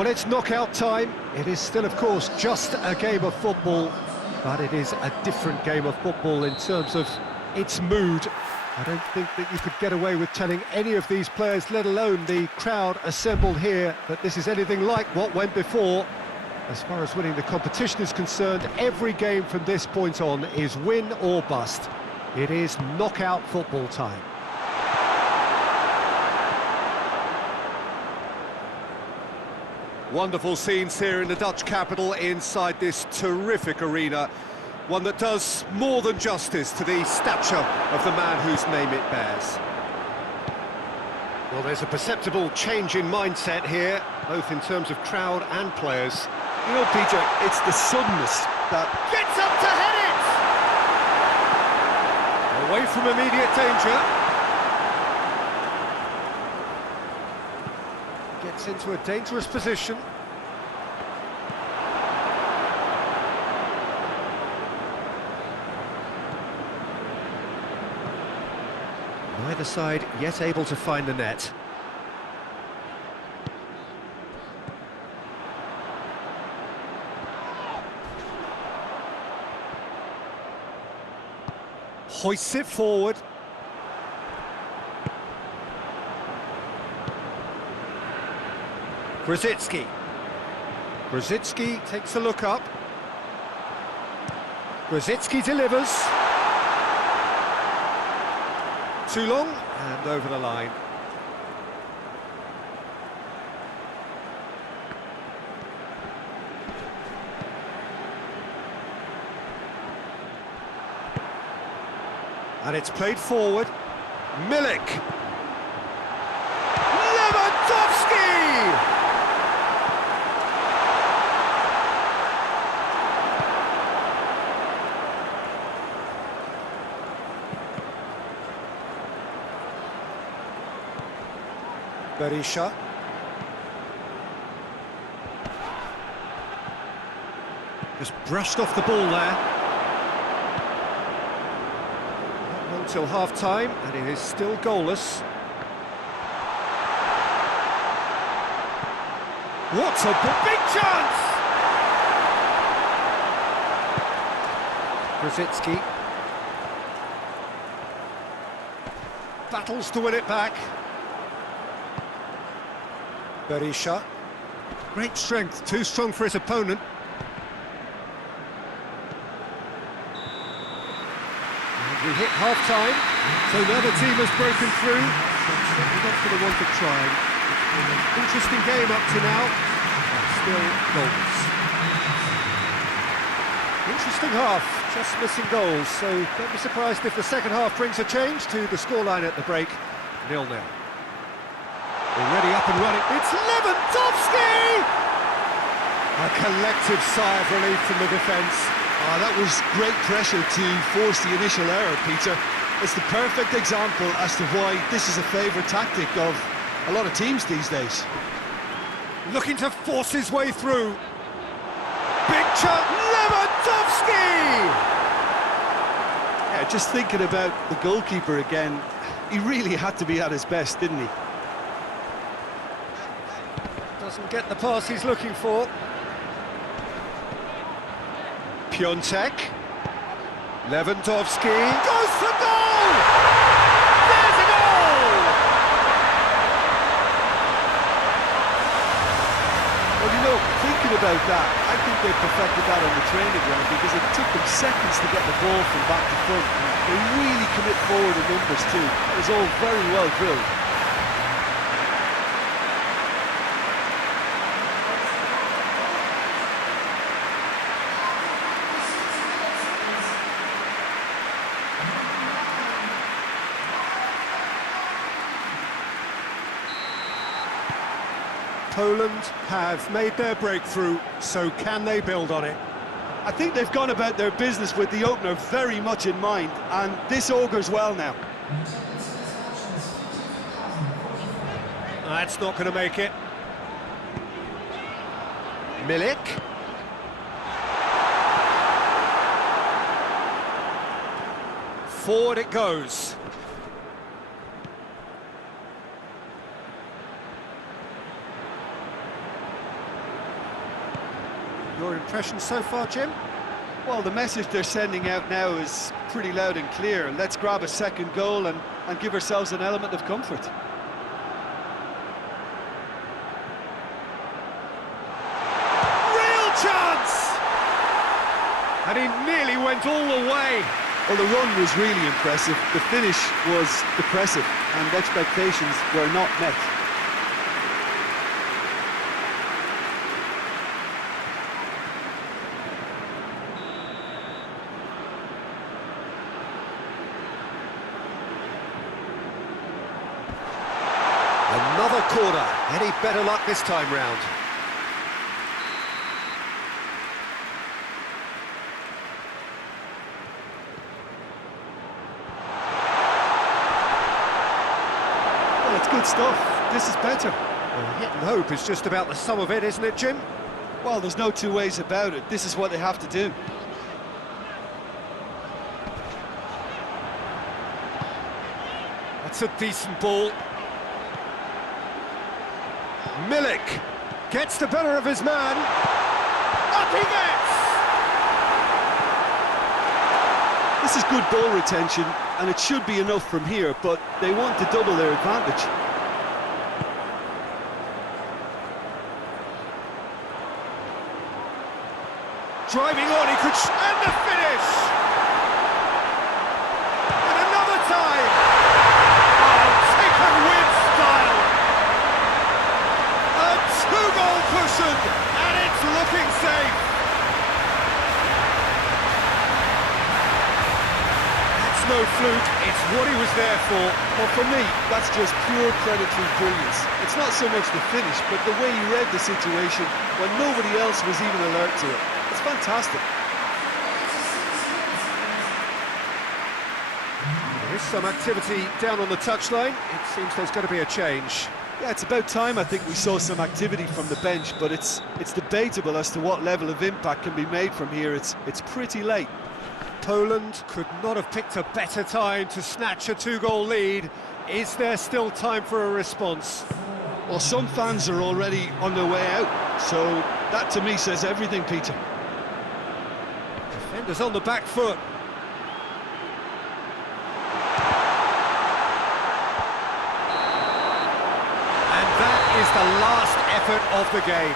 Well, it's knockout time. It is still, of course, just a game of football, but it is a different game of football in terms of its mood. I don't think that you could get away with telling any of these players, let alone the crowd assembled here, that this is anything like what went before. As far as winning the competition is concerned, every game from this point on is win or bust. It is knockout football time. Wonderful scenes here in the Dutch capital inside this terrific arena. One that does more than justice to the stature of the man whose name it bears. Well, there's a perceptible change in mindset here, both in terms of crowd and players. You know, Peter, it's the suddenness that... Gets up to head it! Away from immediate danger. Gets into a dangerous position. Neither side yet able to find the net. Hoists it forward. Grzycki takes a look up. Grzycki delivers. Too long, and over the line. And it's played forward. Milik! Lewandowski! Berisha. Just brushed off the ball there. Not long till half-time, and it is still goalless. What a big chance! Grzycki. Battles to win it back. Berisha. Great strength, too strong for his opponent. And we hit half-time, so now the team has broken through, but certainly not for the want of trying. It's been an interesting game up to now, but still goals. Interesting half, just missing goals, so don't be surprised if the second half brings a change to the scoreline at the break, 0-0. Already up and running, it's Lewandowski! A collective sigh of relief from the defence. Oh, that was great pressure to force the initial error, Peter. It's the perfect example as to why this is a favourite tactic of a lot of teams these days. Looking to force his way through. Big chance, Lewandowski! Yeah, just thinking about the goalkeeper again, he really had to be at his best, didn't he? Doesn't get the pass he's looking for. Piontek. Lewandowski goes for goal! There's a goal! Well, you know, thinking about that, I think they perfected that on the training ground because it took them seconds to get the ball from back to front. They really commit forward in numbers too. It was all very well drilled. Poland have made their breakthrough, so can they build on it? I think they've gone about their business with the opener very much in mind, and this augurs well now. That's not going to make it. Milik. Forward it goes. impressions so far, Jim? Well, the message they're sending out now is pretty loud and clear. Let's grab a second goal and give ourselves an element of comfort. Real chance! And he nearly went all the way. Well, the run was really impressive. The finish was depressive, and expectations were not met. Another corner. Any better luck this time round? Well, it's good stuff. This is better. Well, hit and hope is just about the sum of it, isn't it, Jim? Well, there's no two ways about it. This is what they have to do. That's a decent ball. Milik gets the better of his man. Up he gets! This is good ball retention, and it should be enough from here, but they want to double their advantage. Driving on, he could... and the finish! And another time! Oh, taken with style! A two-goal cushion, and it's looking safe! That's no fluke, it's what he was there for. Well, for me, that's just pure predatory brilliance. It's not so much the finish, but the way he read the situation when nobody else was even alert to it. It's fantastic. There is some activity down on the touchline. It seems there's going to be a change. Yeah, it's about time I think we saw some activity from the bench, but it's debatable as to what level of impact can be made from here. It's pretty late. Poland could not have picked a better time to snatch a two-goal lead. Is there still time for a response? Well, some fans are already on their way out, so that to me says everything, Peter. Defenders on the back foot. And that is the last effort of the game.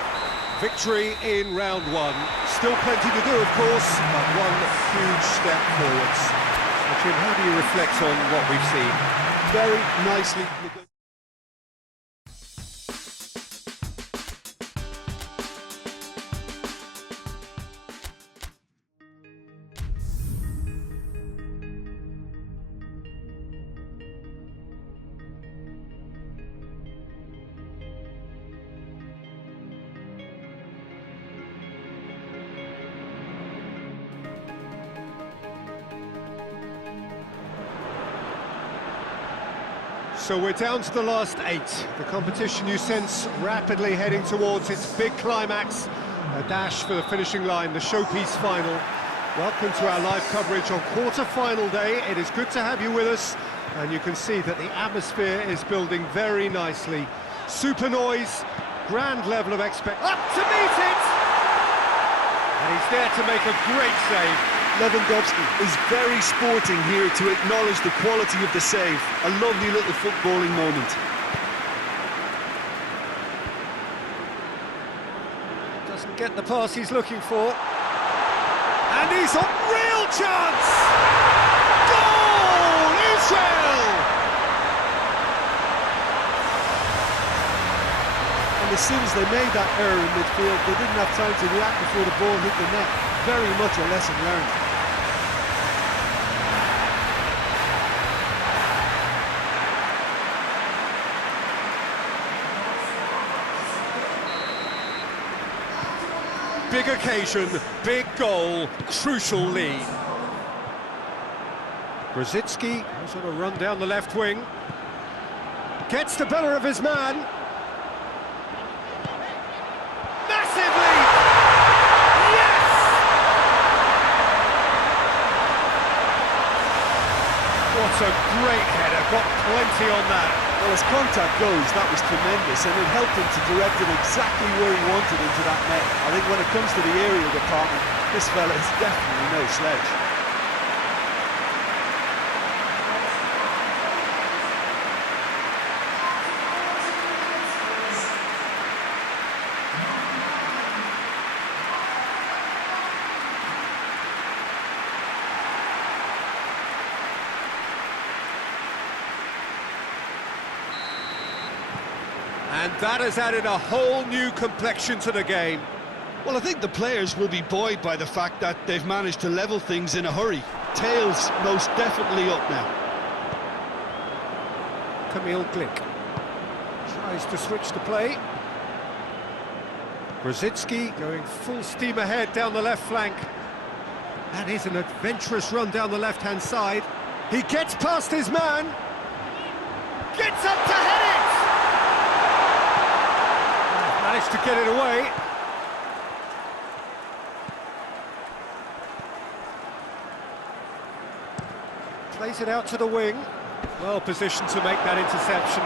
Victory in round one. Still plenty to do, of course, but one huge step forwards. Jim, how do you reflect on what we've seen? Very nicely negotiated. So we're down to the last 8. The competition, you sense, rapidly heading towards its big climax. A dash for the finishing line, the showpiece final. Welcome to our live coverage on quarter-final day. It is good to have you with us, and you can see that the atmosphere is building very nicely. Super noise, grand level of up to meet it! And he's there to make a great save. Lewandowski is very sporting here to acknowledge the quality of the save. A lovely little footballing moment. Doesn't get the pass he's looking for. And he's on real chance! Goal! Israel! And as soon as they made that error in midfield, they didn't have time to react before the ball hit the net. Very much a lesson learned. Big occasion, big goal, crucial lead. Brzezinski goes on a run down the left wing. Gets the better of his man. Massive lead! Yes! What a great header, got plenty on that. Well, as contact goes, that was tremendous, and it helped him to direct it exactly where he wanted into that net. I think when it comes to the aerial department, this fella is definitely no sledge. And that has added a whole new complexion to the game. Well, I think the players will be buoyed by the fact that they've managed to level things in a hurry. Tails most definitely up now. Camille Glick tries to switch the play. Grosicki going full steam ahead down the left flank. That is an adventurous run down the left-hand side. He gets past his man. Gets up to head it! Managed to get it away. Plays it out to the wing. Well positioned to make that interception.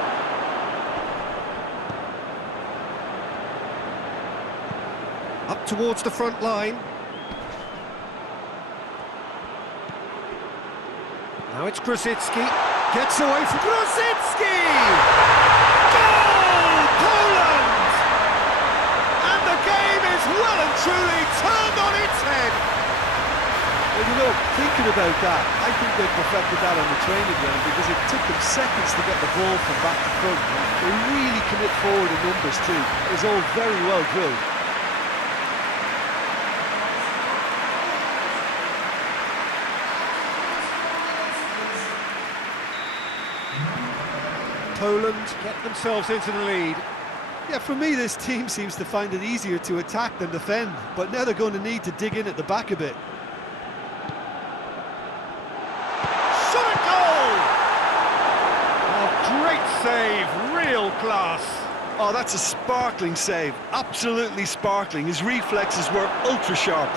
Up towards the front line. Now it's Grosicki. Gets away from Grosicki! Goal! Poland! And the game is well and truly turned on its head. Well, you know, thinking about that, I think they perfected that on the training ground because it took them seconds to get the ball from back to front. They really commit forward in numbers too. It was all very well drilled. Poland get themselves into the lead. Yeah, for me, this team seems to find it easier to attack than defend, but now they're going to need to dig in at the back a bit. Shot at goal! Oh, great save, real class. Oh, that's a sparkling save, absolutely sparkling. His reflexes were ultra sharp.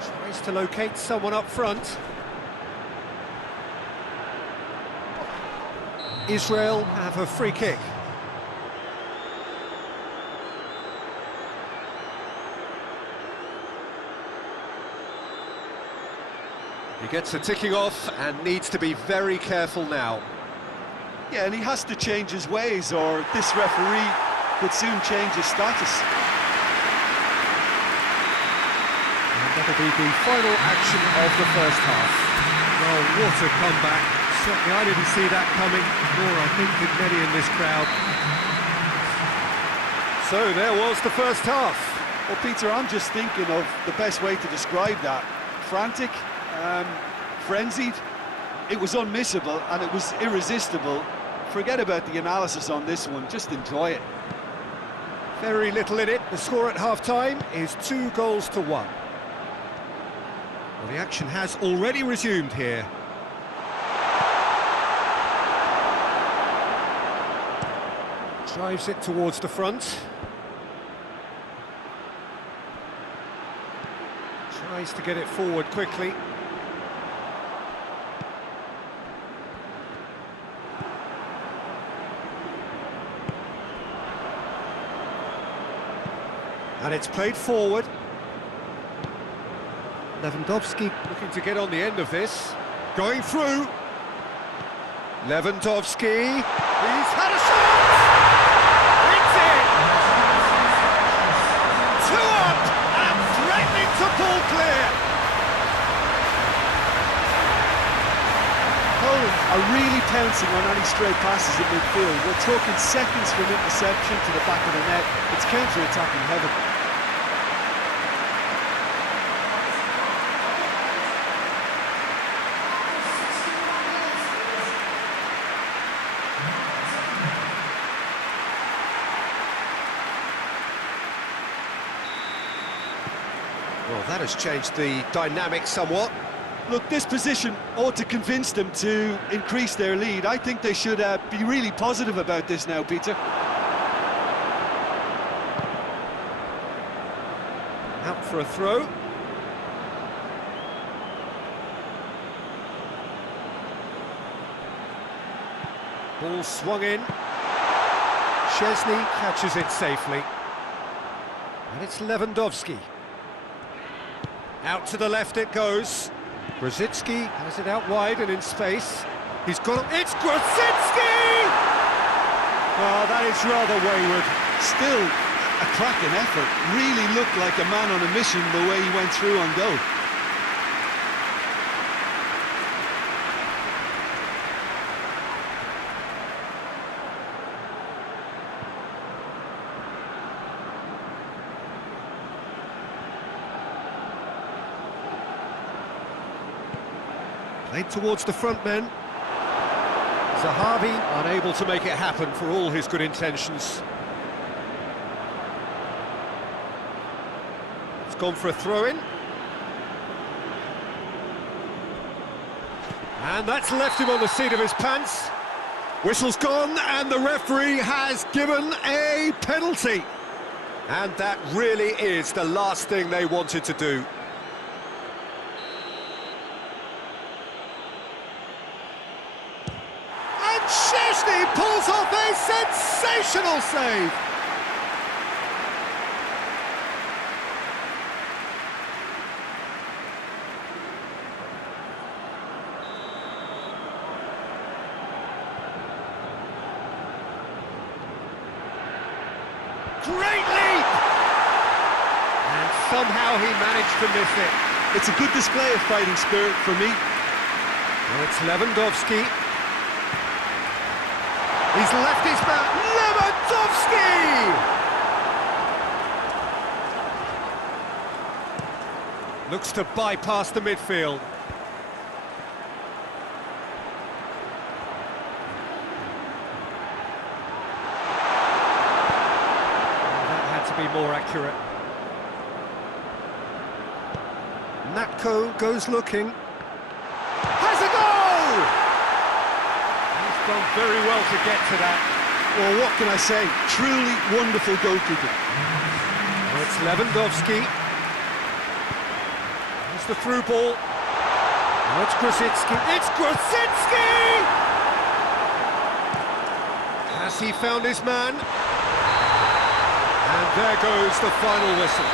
Tries to locate someone up front. Israel have a free kick. He gets a ticking off and needs to be very careful now. Yeah, and he has to change his ways or this referee could soon change his status. That'll be the final action of the first half. Well, what a comeback. Certainly I didn't see that coming, nor I think did many in this crowd. So there was the first half. Well, Peter, I'm just thinking of the best way to describe that. Frantic, frenzied. It was unmissable and it was irresistible. Forget about the analysis on this one, just enjoy it. Very little in it. The score at half-time is 2-1. Well, the action has already resumed here. Drives it towards the front. Tries to get it forward quickly. And it's played forward. Lewandowski looking to get on the end of this. Going through. Lewandowski. He's had a shot! It's in! 2 up and threatening to pull clear. Poland are really pouncing on any stray passes in midfield. We're talking seconds from interception to the back of the net. It's counter-attacking heaven. Well, that has changed the dynamic somewhat. Look, this position ought to convince them to increase their lead. I think they should be really positive about this now, Peter. Out for a throw. Ball swung in. Szczesny catches it safely. And it's Lewandowski. Out to the left it goes. Grosicki has it out wide and in space. He's got it. It's Grosicki! Oh, that is rather wayward. Still a cracking effort. Really looked like a man on a mission the way he went through on goal. Played towards the front men. Zahavi unable to make it happen for all his good intentions. It's gone for a throw-in. And that's left him on the seat of his pants. Whistle's gone and the referee has given a penalty. And that really is the last thing they wanted to do. Szczesny pulls off a sensational save. Great leap! And somehow he managed to miss it. It's a good display of fighting spirit for me. Now it's Lewandowski. He's left his man, Lewandowski! Looks to bypass the midfield. That had to be more accurate. Natko goes looking. Has a goal! Done very well to get to that. Well, what can I say? Truly wonderful goalkeeping. Now it's Lewandowski. There's the through ball. Now it's Grosicki. It's Grosicki! Has he found his man? And there goes the final whistle.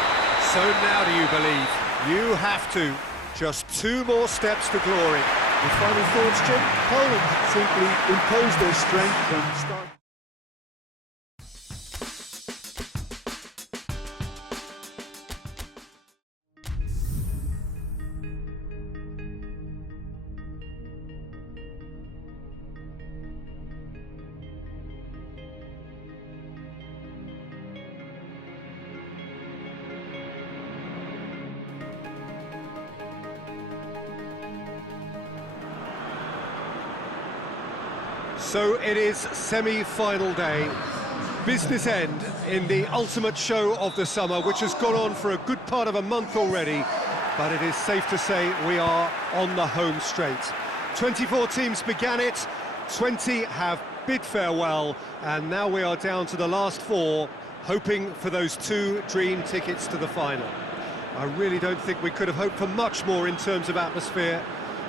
So now do you believe? You have to. Just 2 more steps to glory. The final thoughts, Jim? Poland simply imposed their strength from start. So it is semi-final day, business end in the ultimate show of the summer, which has gone on for a good part of a month already, but it is safe to say we are on the home straight. 24 teams began it, 20 have bid farewell, and now we are down to the last 4, hoping for those 2 dream tickets to the final. I really don't think we could have hoped for much more in terms of atmosphere.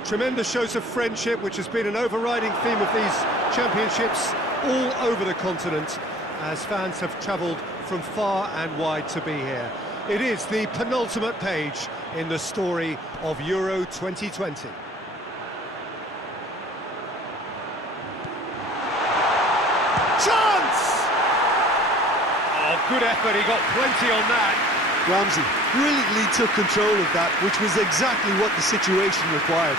Tremendous shows of friendship, which has been an overriding theme of these championships all over the continent, as fans have travelled from far and wide to be here. It is the penultimate page in the story of Euro 2020. Chance! Oh, good effort, he got plenty on that. Ramsey brilliantly took control of that, which was exactly what the situation required.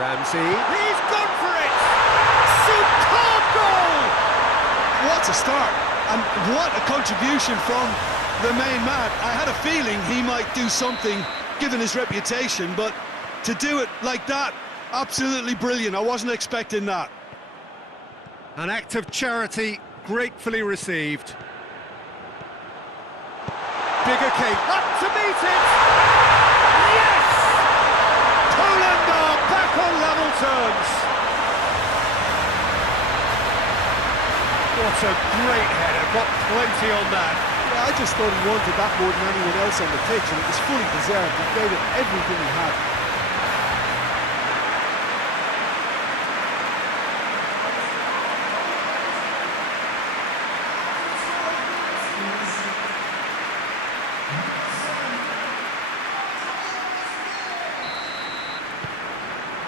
Ramsey, he's gone for it! Superb goal! What a start, and what a contribution from the main man. I had a feeling he might do something, given his reputation, but To do it like that, absolutely brilliant. I wasn't expecting that. An act of charity, gratefully received. Bigger cake, up to meet it! Yes! Poland are back on level terms. What a great header, got plenty on that. Yeah, I just thought he wanted that more than anyone else on the pitch, and it was fully deserved. He gave it everything he had.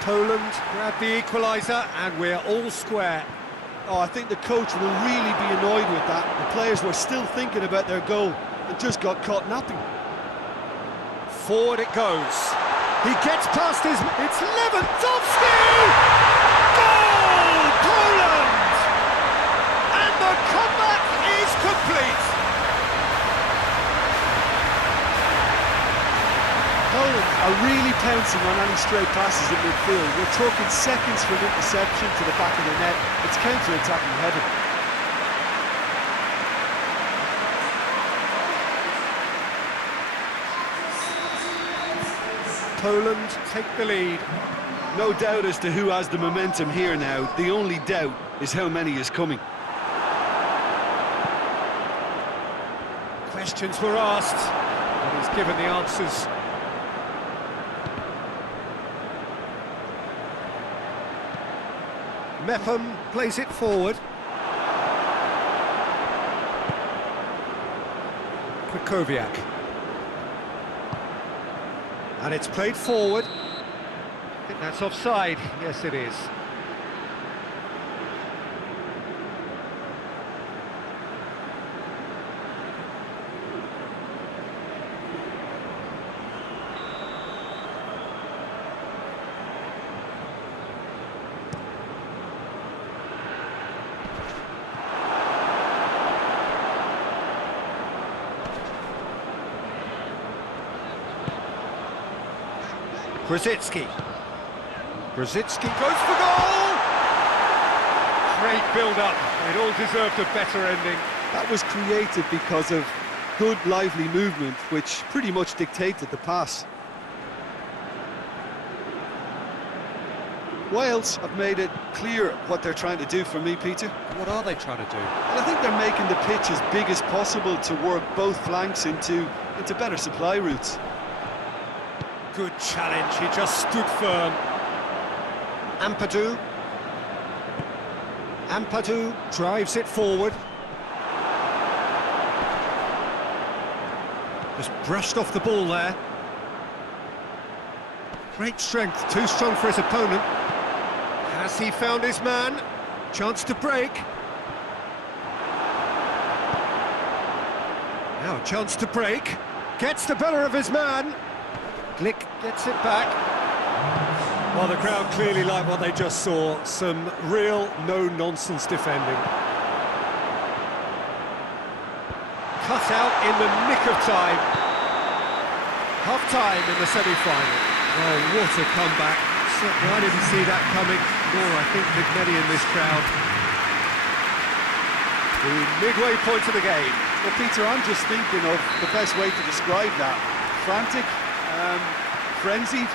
Poland grabbed the equaliser and we're all square. Oh, I think the coach will really be annoyed with that. The players were still thinking about their goal and just got caught napping. Forward it goes. He gets past his... It's Lewandowski! Goal! Poland! And the comeback is complete. Poland are really pouncing on any stray passes in midfield. We're talking seconds from interception to the back of the net. It's counter-attacking heaven. Poland take the lead. No doubt as to who has the momentum here now. The only doubt is how many is coming. Questions were asked, and he's given the answers. Mepham plays it forward. Krychowiak. And it's played forward. I think that's offside. Yes, it is. Brzezinski goes for goal! Great build-up, it all deserved a better ending. That was created because of good, lively movement, which pretty much dictated the pass. Wales have made it clear what they're trying to do for me, Peter. What are they trying to do? And I think they're making the pitch as big as possible to work both flanks into better supply routes. Good challenge, he just stood firm. Ampadu drives it forward. Just brushed off the ball there. Great strength, too strong for his opponent. Has he found his man? Chance to break. Now a chance to break. Gets the better of his man. Glick gets it back. Well, the crowd clearly like what they just saw. Some real no-nonsense defending. Cut out in the nick of time. Half-time in the semi-final. Oh, what a comeback. Certainly I didn't see that coming, nor I think did many in this crowd. The midway point of the game. Well, Peter, I'm just thinking of the best way to describe that. Frantic. Frenzied.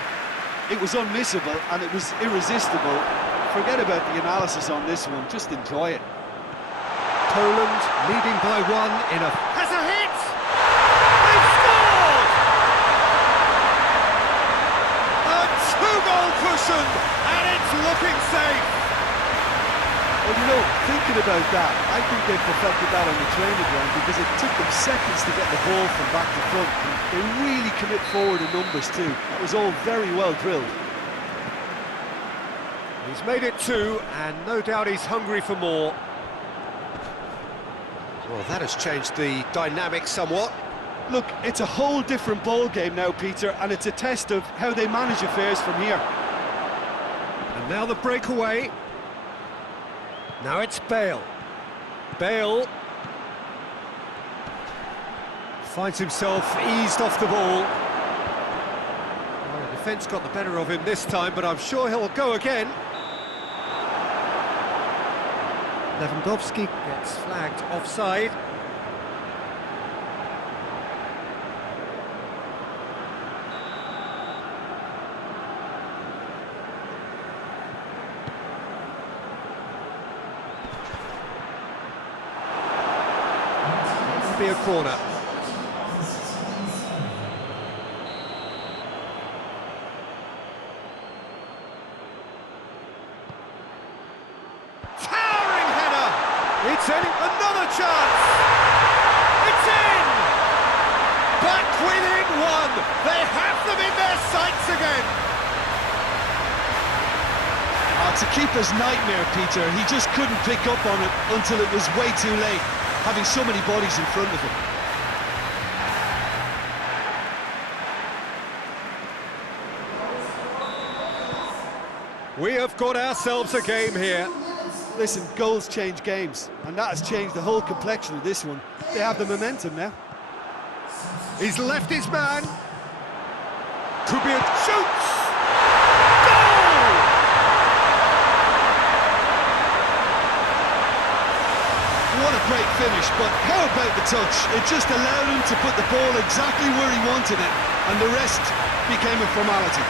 It was unmissable and it was irresistible. Forget about the analysis on this one, just enjoy it. Poland leading by one in a... Has a hit! They've scored! A two-goal cushion and it's looking safe! Well, you know, thinking about that, I think they perfected that on the training ground because it took them seconds to get the ball from back to front. They really commit forward in numbers too. That was all very well drilled. He's made it two, and no doubt he's hungry for more. Well, that has changed the dynamic somewhat. Look, it's a whole different ball game now, Peter, and it's a test of how they manage affairs from here. And now the breakaway. Now it's Bale. Bale finds himself eased off the ball. Well, the defence got the better of him this time, but I'm sure he'll go again. Lewandowski gets flagged offside. Be a corner. Towering header! It's in, another chance! It's in! Back within one! They have them in their sights again! Oh, it's a keeper's nightmare, Peter. He just couldn't pick up on it until it was way too late, having so many bodies in front of him. We have got ourselves a game here. Listen, goals change games, and that has changed the whole complexion of this one. They have the momentum now. He's left his man. Could be a shoots! Goal! What a great finish, but how about the touch? It just allowed him to put the ball exactly where he wanted it, and the rest became a formality.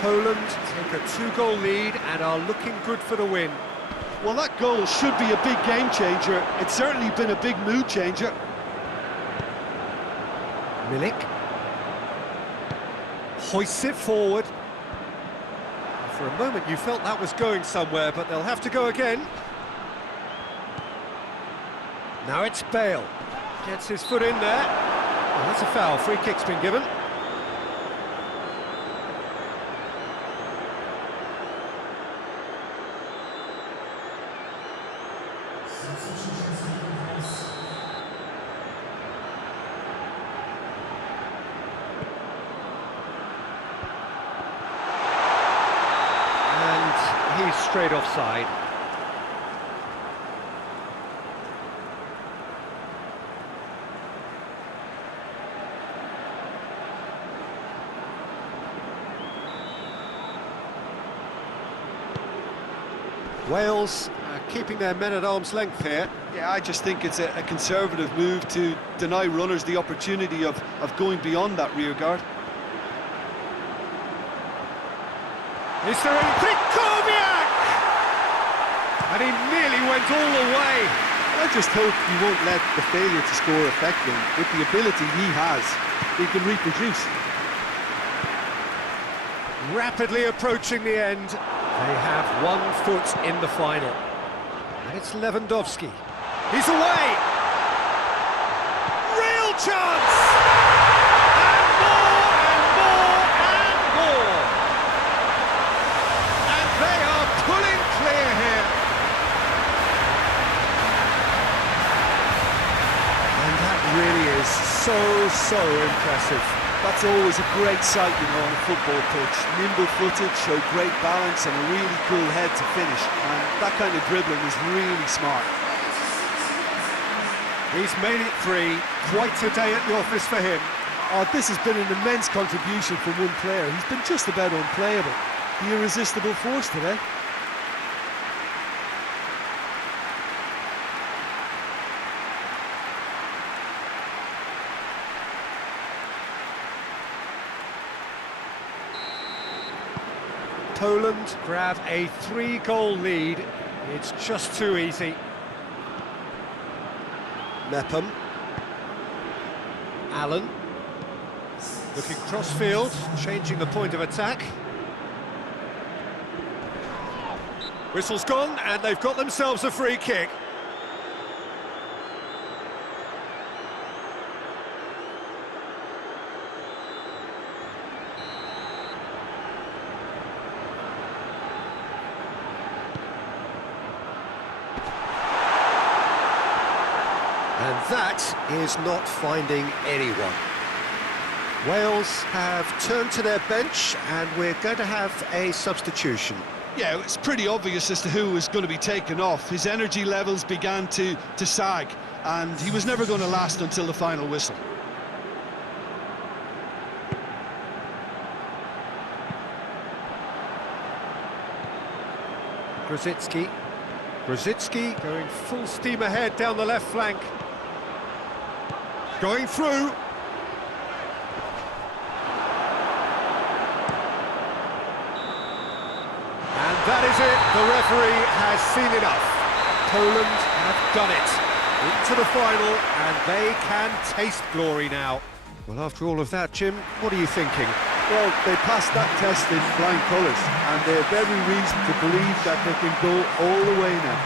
Poland take a 2-goal lead and are looking good for the win. Well, that goal should be a big game changer. It's certainly been a big mood changer. Milik hoists it forward. For a moment you felt that was going somewhere, but they'll have to go again. Now it's Bale. Gets his foot in there. Oh, that's a foul. Free kick's been given. He's straight offside. Wales keeping their men at arm's length here. Yeah, I just think it's a conservative move to deny runners the opportunity of going beyond that rear guard. Is there any Krikowiak? And he nearly went all the way. I just hope he won't let the failure to score affect him. With the ability he has, he can reproduce. Rapidly approaching the end. They have 1 foot in the final. And it's Lewandowski. He's away! Real chance! And more, and more, and more! And they are pulling clear here. And that really is so impressive. That's always a great sight, you know, on a football pitch. Nimble-footed, show great balance and a really cool head to finish. And that kind of dribbling is really smart. He's made it 3. Quite a day at the office for him. Oh, this has been an immense contribution from one player. He's been just about unplayable. The irresistible force today. Poland grab a 3-goal lead. It's just too easy. Mepham. Allen. Looking cross-field, changing the point of attack. Whistle's gone, and they've got themselves a free kick. And that is not finding anyone. Wales have turned to their bench, and we're going to have a substitution. Yeah, it's pretty obvious as to who was going to be taken off. His energy levels began to sag, and he was never going to last until the final whistle. Grosicki going full steam ahead down the left flank. Going through. And that is it. The referee has seen enough. Poland have done it. Into the final, and they can taste glory now. Well, after all of that, Jim, what are you thinking? Well, they passed that test in flying colours, and they have every reason to believe that they can go all the way now.